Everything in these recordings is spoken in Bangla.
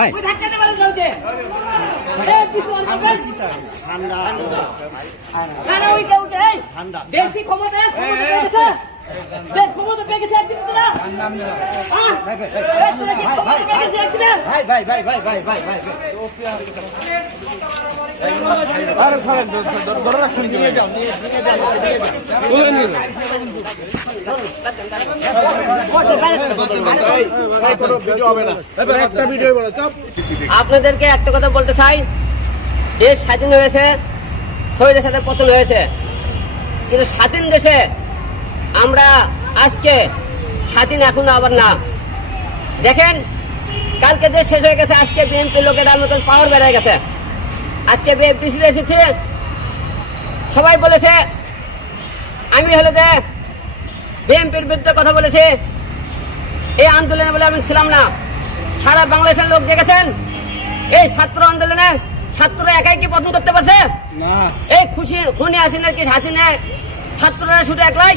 ভাই বেশি ক্ষমতা ক্ষমতা পেয়ে গেছে একদিন আপনাদেরকে একটা কথা বলতে চাই, দেশ স্বাধীন হয়েছে, শহীদের সাথে পতন হয়েছে, কিন্তু স্বাধীন দেশে আমরা আজকে স্বাধীন এখন আবার না। দেখেন, কালকে দেশ শেষ হয়ে গেছে, আজকে বিএনপি লোকেরা নতুন পাওয়ার বেড়ে গেছে। আজকে বিএনপি এসেছে, সবাই বলেছে আমি হলে যে বিএনপির বিরুদ্ধে কথা বলেছে, এই আন্দোলনে বলে আমি ছিলাম না। সারা বাংলাদেশের লোক দেখেছেন এই ছাত্র আন্দোলনে ছাত্ররা একাই কি পতন করতে পারছে? এই খুনি হাসিনার কি হাসিনা ছাত্ররা শুধু একলাই,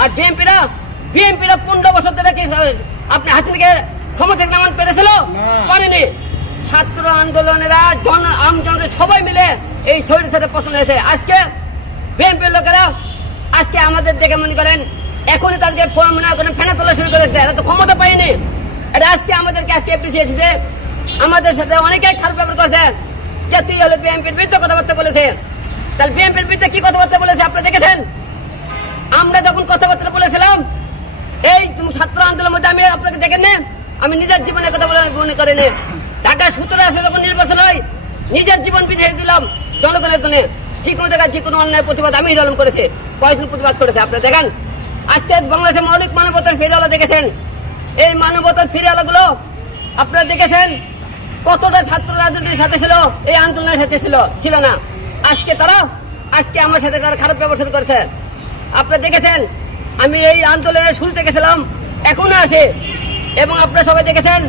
আর বিএনপিরা 15 বছর ধরে কি আপনি হাসিনাকে ক্ষমতা নামান পেরেছিল? পারেনি। ছাত্র আন্দোলনেরা আমজনরা সবাই মিলে এই শহীদের সাথে পতন হয়েছে। আজকে বিএনপির লোকেরা আজকে আমাদের দেখে মনে করেন এখনই তাদেরকে ফেনা তোলা শুরু করেছে, এরা তো ক্ষমতা পায়নি। এটা আজকে আমাদেরকে আজকে এসেছে, আমাদের সাথে অনেকেই খারাপ ব্যবহার করেছে যে তুই হলে বিএনপির বিরুদ্ধে কথাবার্তা বলেছে। তাহলে বিএনপির বিরুদ্ধে কি কথাবার্তা বলেছে আপনারা দেখেছেন? আমরা যখন কথাবার্তা বলেছিলাম এই ছাত্র আন্দোলনের মধ্যে, আমি আপনাকে দেখেন না, আমি নিজের জীবনের কথা মনে করিনি। ঢাকা 17 আসলে যখন নির্বাচন হয় নিজের জীবন বিছিয়ে দিলাম জনগণের জন্য। যে কোনো জায়গায় যে কোনো অন্যায় প্রতিবাদ আমি পালন করেছি, কয়েকজন প্রতিবাদ করেছে। আপনারা দেখেন আজকে বাংলাদেশের মৌলিক মানবতার ফিরিয়ালা দেখেছেন, এই মানবতার ফিরিয়ালাগুলো আপনারা দেখেছেন কতটা ছাত্র রাজনীতির সাথে ছিল, এই আন্দোলনের সাথে ছিল না। আজকে আমার সাথে তারা খারাপ ব্যবহার করেছে। আপনারা দেখেছেন আমি এই আন্দোলনের শুরুতে গেছিলাম, এখনো আছে। এবং আপনারা সবাই দেখেছেন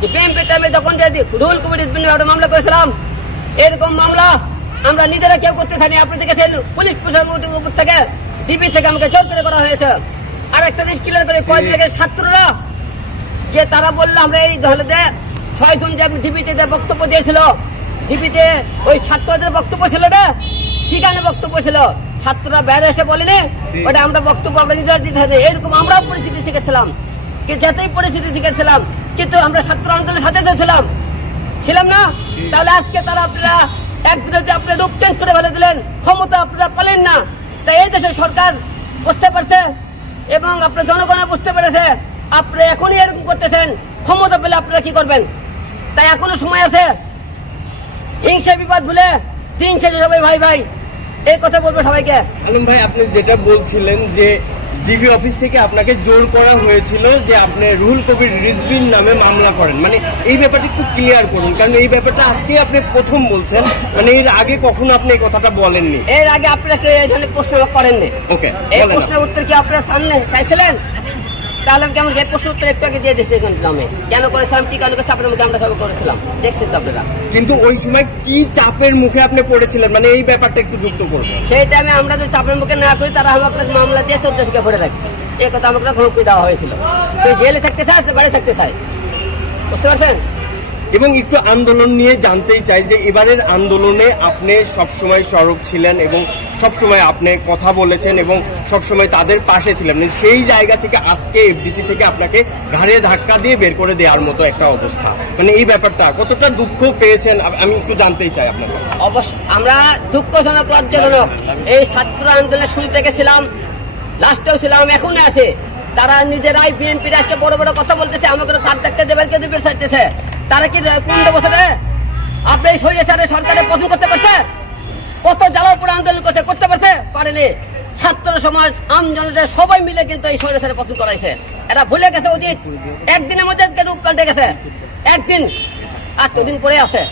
যে বিএনপির টাইমে যখন যে রুল কমিটির মামলা করেছিলাম, এরকম মামলা আমরা নিজেরা কেউ করতে থাকি। আপনি দেখেছেন পুলিশ প্রশাসনের উপর থেকে ডিবি থেকে আমাকে জোর করে করা হয়েছে। আর একটা জিনিস ক্লিয়ার করে কয়েকদিন আগে ছাত্ররা যে তারা বললো আমরা এই দলে 6 জন যে ডিবিতে বক্তব্য দিয়েছিল, ডিবিতে ওই ছাত্রদের বক্তব্য ছিল না, সেখানে বক্তব্য ছিল। ছাত্ররা বাইরে এসে বলেনি ওটা আমরা বক্তব্য আমরা নিজেরা দিতে হবে। এরকম আমরাও পরিস্থিতি শিখেছিলাম, যাতেই পরিস্থিতি শিখেছিলাম, কিন্তু আমরা ছাত্র আন্দোলনের সাথে ছিলাম না। তাহলে আজকে তারা আপনারা একদিনে যে আপনারা রূপ চেঞ্জ করে ফেলে দিলেন, ক্ষমতা আপনারা পালেন না। তাই এই দেশের সরকার বুঝতে পারছে এবং আপনার জনগণ বুঝতে পেরেছে আপনারা এখনই এরকম করতেছেন, ক্ষমতা পেলে আপনারা কি করবেন? তাই এখনো সময় আছে, হিংসা বিবাদ ভুলে দিন শেষে সবাই ভাই ভাই এই কথা বলবো সবাইকে। আলম ভাই, আপনি যেটা বলছিলেন যে ডিবি অফিস থেকে আপনাকে জোর করা হয়েছিল যে আপনি রুহুল কবির রিজভির নামে মামলা করেন, মানে এই ব্যাপারটা একটু ক্লিয়ার করুন, কারণ এই ব্যাপারটা আজকে আপনি প্রথম বলছেন, মানে এর আগে কখনো আপনি এই কথাটা বলেননি। এর আগে আপনারা এখানে প্রশ্ন করেননি। ওকে, এই প্রশ্নের উত্তর কি আপনারা সামনে চাইছিলেন? তাহলে আমি কেমন প্রশ্ন উত্তর একটু আগে দিয়ে দিচ্ছি নামে কেন করেছিলাম, কি কারণে চাপের মুখে আমরা সবাই করেছিলাম, দেখছেন তো আপনারা। কিন্তু ওই সময় কি চাপের মুখে আপনি পড়েছিলেন, মানে এই ব্যাপারটা একটু যুক্ত করবো। সেই টাইমে আমরা যদি চাপের মুখে না করি তারা আমাকে মামলা দিয়ে 14 থেকে ভরে রাখছে, এই কথা আমাকে হুমকি দেওয়া হয়েছিল। তো জেলে থাকতে চায়, বাড়ি থাকতে চায়, বুঝতে পারছেন? এবং একটু আন্দোলন নিয়ে জানতেই চাই যে এবারের আন্দোলনে আপনি সবসময় সরব ছিলেন এবং সবসময় আপনি কথা বলেছেন এবং সবসময় তাদের পাশে ছিলেন, মানে সেই জায়গা থেকে আজকে এফডিসি থেকে আপনাকে ঘাড়ে ধাক্কা দিয়ে বের করে দেওয়ার মতো একটা অবস্থা, মানে এই ব্যাপারটা কতটা দুঃখ পেয়েছেন আমি একটু জানতেই চাই আপনার কাছে। অবশ্য আমরা দুঃখজনক, লজ্জাজনক, এই ছাত্র আন্দোলনের শুরু থেকে ছিলাম, লাস্টেও ছিলাম, এখনো আছে। তারা নিজেরাই বিএনপির আজকে বড় বড় কথা বলতেছে, আমাকে কার দেখতে দেবেন, কে দেবে চাইতেছে। তারা কি 15 বছরে আপনি এই স্বৈরাচারের সরকারের পতন করতে পারছে? কত জ্বালার পরে আন্দোলন করতে পারছে? পারেনি। ছাত্র সমাজ, আমজনতা সবাই মিলে কিন্তু এই স্বৈরাচারের পতন করাইছে। এরা ভুলে গেছে অতীত, একদিনের মধ্যে রূপ পাল্টে গেছে, একদিন আর দুদিন পরে আছে।